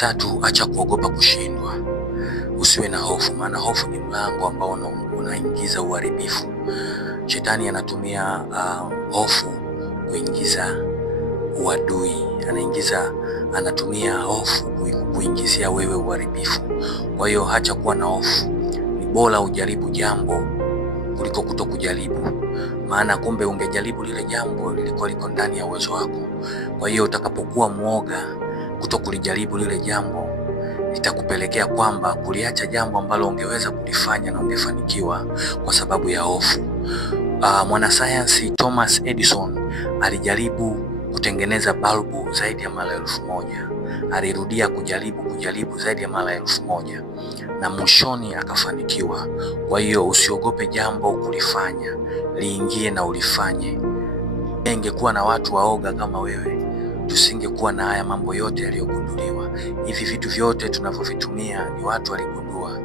Tatu, acha kuogopa kushindwa. Usiwe na hofu, maana hofu ni mlango ambao unaingiza uharibifu. Shetani anatumia hofu kuingiza uadui, anatumia hofu kuingizia wewe uharibifu. Kwa hiyo acha kuwa na hofu. Ni bora ujaribu jambo kuliko kutokujaribu, maana kumbe ungejaribu lile jambo lilikuwa liko ndani ya uwezo wako. Kwa hiyo utakapokuwa muoga kutokulijaribu lile jambo, itakupelekea kwamba kuliacha jambo ambalo ungeweza kulifanya na ungefanikiwa kwa sababu ya hofu. Mwanasayansi Thomas Edison alijaribu kutengeneza balbu zaidi ya mara 1000. Alirudia kujaribu zaidi ya mara 1000 na mwishoni akafanikiwa. Kwa hiyo usiogope jambo kulifanya, liingie na ulifanye. Ingekuwa na watu waoga kama wewe, tusingekuwa na haya mambo yote yaliyogunduliwa. Hivi vitu vyote tunavyovitumia ni watu waligundua.